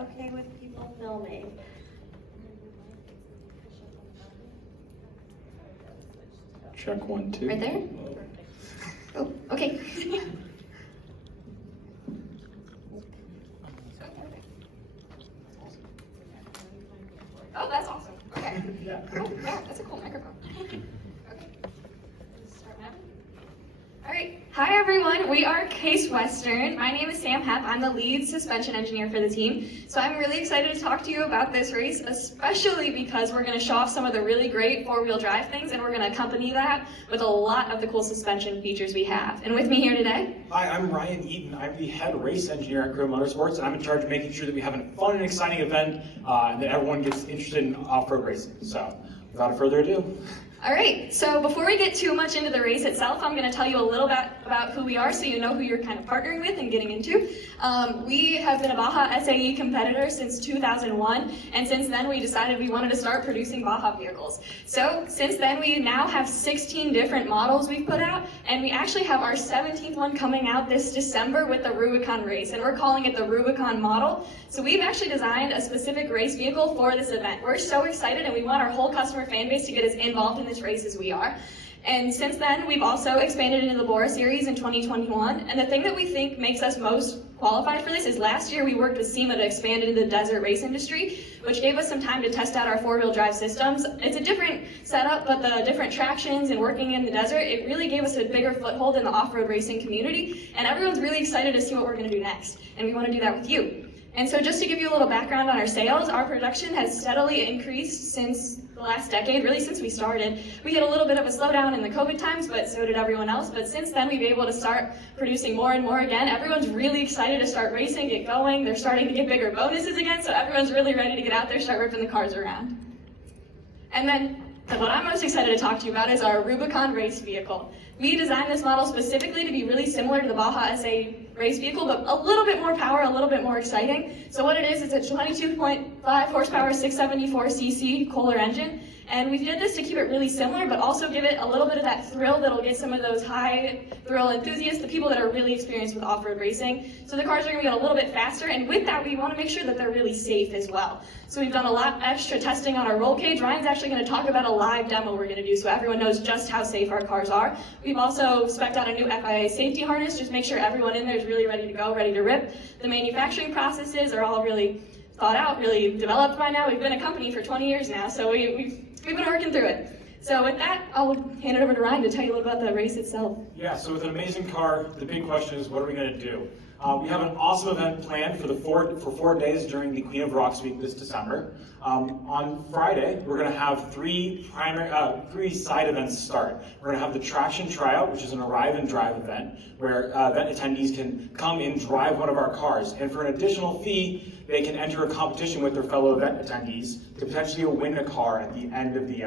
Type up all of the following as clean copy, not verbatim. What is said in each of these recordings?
okay with people filming? Check 1, 2. Right there? Oh, okay. Oh, that's awesome. Okay. Yeah. Oh, yeah, that's a cool microphone. Okay. Start now. All right. Hi, everyone. We are Case Western. My name is Sam Hepp. I'm the lead suspension engineer for the team. So I'm really excited to talk to you about this race, especially because we're going to show off some of the really great four-wheel drive things, and we're going to accompany that with a lot of the cool suspension features we have. And with me here today, Hi, I'm Ryan Eaton. I'm the head race engineer at CWRU Motorsports, and I'm in charge of making sure that we have a fun and exciting event and that everyone gets interested in off-road racing. So, without further ado. all right, so before we get too much into the race itself, I'm going to tell you a little bit about who we are so you know who you're kind of partnering with and getting into. We have been a Baja SAE competitor since 2001, and since then we decided we wanted to start producing Baja vehicles. So since then we now have 16 different models we've put out, and we actually have our 17th one coming out this December with the Rubicon race, and we're calling it the Rubicon model. So we've actually designed a specific race vehicle for this event. We're so excited, and we want our whole customer fan base to get as involved in this race as we are. And since then, we've also expanded into the Bora Series in 2021. And the thing that we think makes us most qualified for this is last year we worked with SEMA to expand into the desert race industry, which gave us some time to test out our four-wheel drive systems. It's a different setup, but the different tractions and working in the desert, it really gave us a bigger foothold in the off-road racing community. And everyone's really excited to see what we're going to do next. And we want to do that with you. And so just to give you a little background on our sales, our production has steadily increased since the last decade, really since we started. We had a little bit of a slowdown in the COVID times, but so did everyone else. But since then, we've been able to start producing more and more again. Everyone's really excited to start racing, get going. They're starting to get bigger bonuses again, so everyone's really ready to get out there, start ripping the cars around. And then what I'm most excited to talk to you about is our Rubicon race vehicle. We designed this model specifically to be really similar to the Baja SA race vehicle, but a little bit more power, a little bit more exciting. So what it is a 22.5 horsepower, 674cc Kohler engine. And we did this to keep it really similar, but also give it a little bit of that thrill that'll get some of those high thrill enthusiasts, the people that are really experienced with off-road racing. So the cars are gonna get a little bit faster, and with that, we wanna make sure that they're really safe as well. So we've done a lot extra testing on our roll cage. Ryan's actually gonna talk about a live demo we're gonna do so everyone knows just how safe our cars are. We've also spec'd out a new FIA safety harness, just make sure everyone in there is really ready to go, ready to rip. The manufacturing processes are all really thought out, really developed by now. We've been a company for 20 years now, so we've been working through it. So with that, I'll hand it over to Ryan to tell you a little about the race itself. Yeah, so with an amazing car, the big question is, what are we going to do? We have an awesome event planned for 4 days during the Queen of Rocks week this December. On Friday, we're going to have three side events start. We're going to have the traction tryout, which is an arrive and drive event, where event attendees can come and drive one of our cars. And for an additional fee, they can enter a competition with their fellow event attendees to potentially win a car at the end of the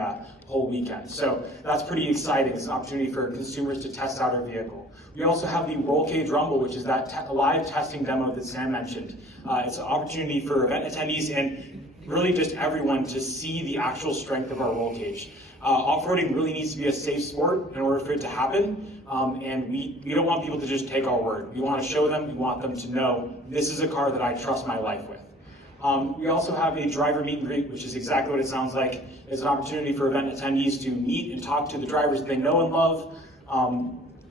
whole weekend. So that's pretty exciting. It's an opportunity for consumers to test out our vehicle. We also have the Roll Cage Rumble, which is that live testing demo that Sam mentioned. It's an opportunity for event attendees and really just everyone to see the actual strength of our roll cage. Off-roading really needs to be a safe sport in order for it to happen, and we don't want people to just take our word. We want to show them, we want them to know this is a car that I trust my life with. We also have a driver meet and greet, which is exactly what it sounds like. It's an opportunity for event attendees to meet and talk to the drivers they know and love.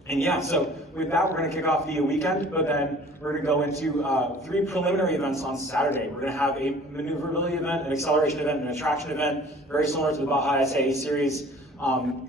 And yeah, so with that, we're going to kick off the weekend, but then we're going to go into 3 preliminary events on Saturday. We're going to have a maneuverability event, an acceleration event, and a traction event, very similar to the Baja SAE series.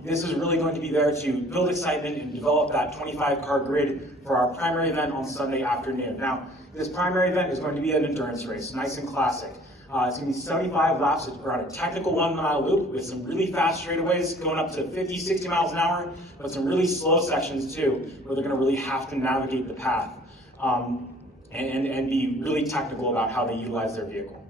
This is really going to be there to build excitement and develop that 25-car grid for our primary event on Sunday afternoon. Now, this primary event is going to be an endurance race, nice and classic. It's going to be 75 laps around a technical 1-mile loop with some really fast straightaways going up to 50, 60 miles an hour, but some really slow sections too, where they're going to really have to navigate the path and be really technical about how they utilize their vehicle.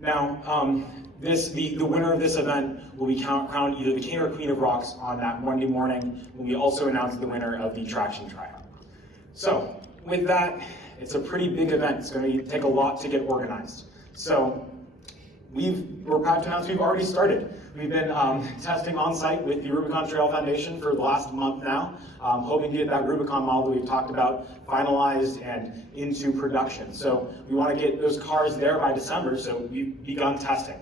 Now, the winner of this event will be crowned either the King or Queen of Rocks on that Monday morning, when we also announce the winner of the traction tryout. So, with that, it's a pretty big event. It's going to take a lot to get organized. So, we're proud to announce we've already started. We've been testing on site with the Rubicon Trail Foundation for the last month now, hoping to get that Rubicon model that we've talked about finalized and into production. So we want to get those cars there by December, so we've begun testing.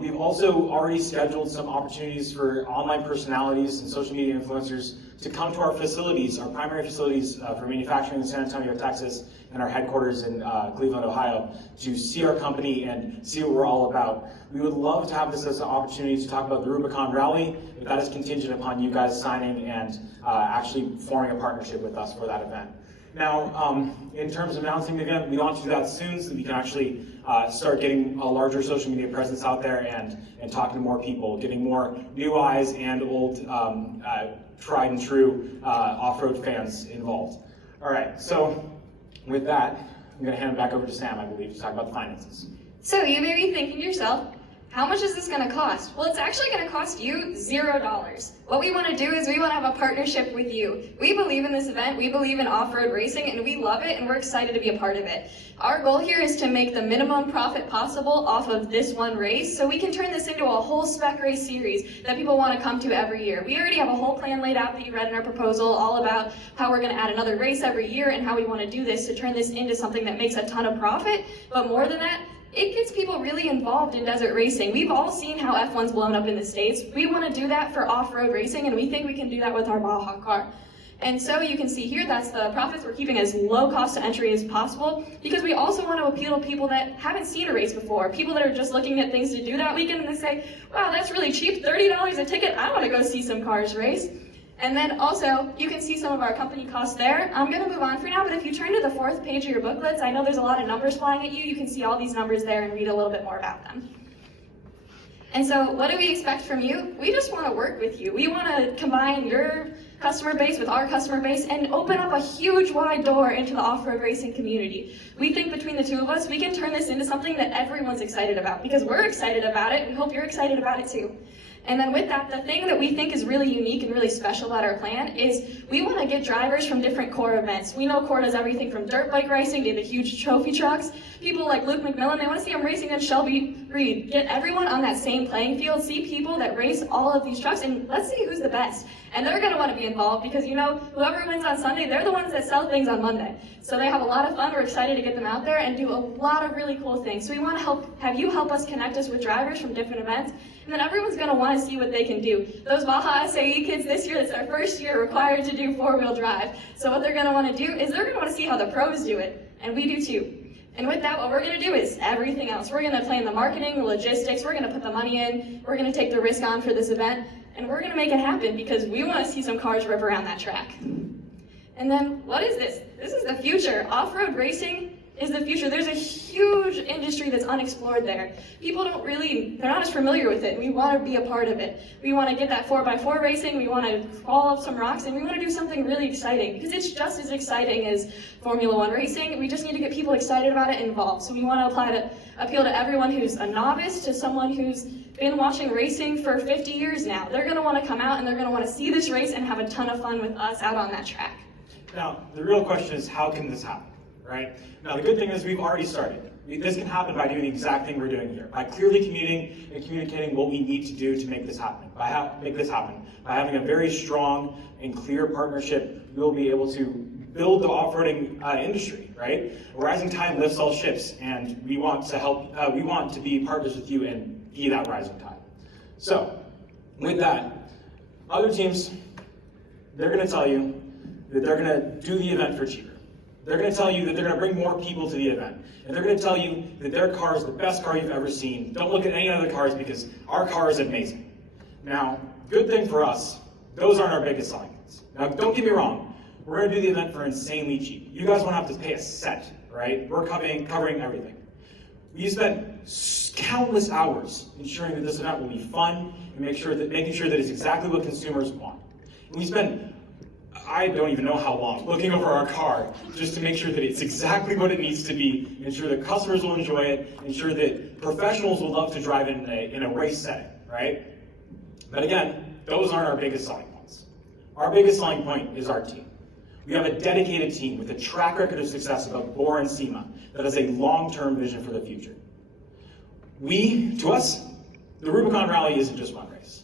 We've also already scheduled some opportunities for online personalities and social media influencers to come to our facilities, our primary facilities for manufacturing in San Antonio, Texas, and our headquarters in Cleveland, Ohio, to see our company and see what we're all about. We would love to have this as an opportunity to talk about the Rubicon Rally, but that is contingent upon you guys signing and actually forming a partnership with us for that event. Now, in terms of announcing the event, we want to do that soon so that we can actually start getting a larger social media presence out there and talking to more people, getting more new eyes and old tried and true off-road fans involved. All right, so with that, I'm going to hand it back over to Sam, I believe, to talk about the finances. So you may be thinking to yourself, how much is this going to cost? Well, it's actually going to cost you $0. What we want to do is we want to have a partnership with you. We believe in this event, we believe in off-road racing, and we love it, and we're excited to be a part of it. Our goal here is to make the minimum profit possible off of this one race, so we can turn this into a whole spec race series that people want to come to every year. We already have a whole plan laid out that you read in our proposal, all about how we're going to add another race every year and how we want to do this to turn this into something that makes a ton of profit, but more than that, it gets people really involved in desert racing. We've all seen how F1's blown up in the States. We want to do that for off-road racing, and we think we can do that with our Baja car. And so you can see here, that's the profits we're keeping as low cost to entry as possible, because we also want to appeal to people that haven't seen a race before, people that are just looking at things to do that weekend, and they say, wow, that's really cheap, $30 a ticket, I want to go see some cars race. And then also, you can see some of our company costs there. I'm going to move on for now, but if you turn to the 4th page of your booklets, I know there's a lot of numbers flying at you. You can see all these numbers there and read a little bit more about them. And so what do we expect from you? We just want to work with you. We want to combine your customer base with our customer base and open up a huge wide door into the off-road racing community. We think between the two of us, we can turn this into something that everyone's excited about, because we're excited about it. We hope you're excited about it too. And then with that, the thing that we think is really unique and really special about our plan is we want to get drivers from different core events. We know core does everything from dirt bike racing to the huge trophy trucks. People like Luke McMillan, they want to see him racing against Shelby Reed. Get everyone on that same playing field, see people that race all of these trucks, and let's see who's the best. And they're going to want to be involved because, you know, whoever wins on Sunday, they're the ones that sell things on Monday. So they have a lot of fun. We're excited to get them out there and do a lot of really cool things. So we want to have you help us connect us with drivers from different events. And then everyone's going to want to see what they can do. Those Baja SAE kids this year, it's their first year required to do four-wheel drive. So what they're going to want to do is they're going to want to see how the pros do it. And we do too. And with that, what we're going to do is everything else. We're going to plan the marketing, the logistics, we're going to put the money in, we're going to take the risk on for this event, and we're going to make it happen because we want to see some cars rip around that track. And then, what is this? This is the future. Off-road racing is the future. There's a huge industry that's unexplored there. People they're not as familiar with it. We want to be a part of it. We want to get that 4x4 racing, we want to crawl up some rocks, and we want to do something really exciting because it's just as exciting as Formula One racing. We just need to get people excited about it and involved. So we want to appeal to everyone who's a novice to someone who's been watching racing for 50 years now. They're going to want to come out and they're going to want to see this race and have a ton of fun with us out on that track. Now, the real question is, how can this happen, right? Now, the good thing is we've already started. This can happen by doing the exact thing we're doing here, by clearly communicating what we need to do to make this happen. By having a very strong and clear partnership, we'll be able to build the off-roading industry, right? A rising tide lifts all ships, and we want to help. We want to be partners with you and be that rising tide. So, with that, other teams, they're going to tell you that they're going to do the event for cheaper. They're going to tell you that they're going to bring more people to the event. And they're going to tell you that their car is the best car you've ever seen. Don't look at any other cars because our car is amazing. Now, good thing for us, those aren't our biggest selling points. Now, don't get me wrong. We're going to do the event for insanely cheap. You guys won't have to pay a cent, right? We're covering everything. We spent countless hours ensuring that this event will be fun and making sure that it's exactly what consumers want. And we spent, I don't even know how long, looking over our car just to make sure that it's exactly what it needs to be, ensure that customers will enjoy it, ensure that professionals will love to drive in a race setting, right? But again, those aren't our biggest selling points. Our biggest selling point is our team. We have a dedicated team with a track record of success above Bora and SEMA that has a long-term vision for the future. To us, the Rubicon Rally isn't just one race.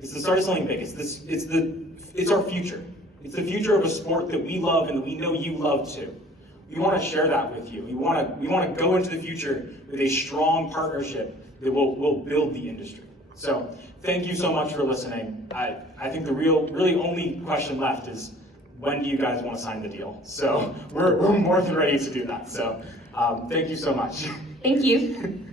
It's the start of something big. It's our future. It's the future of a sport that we love and that we know you love too. We want to share that with you. We want to go into the future with a strong partnership that will build the industry. So thank you so much for listening. I think the really only question left is, when do you guys want to sign the deal? So we're more than ready to do that. So thank you so much. Thank you.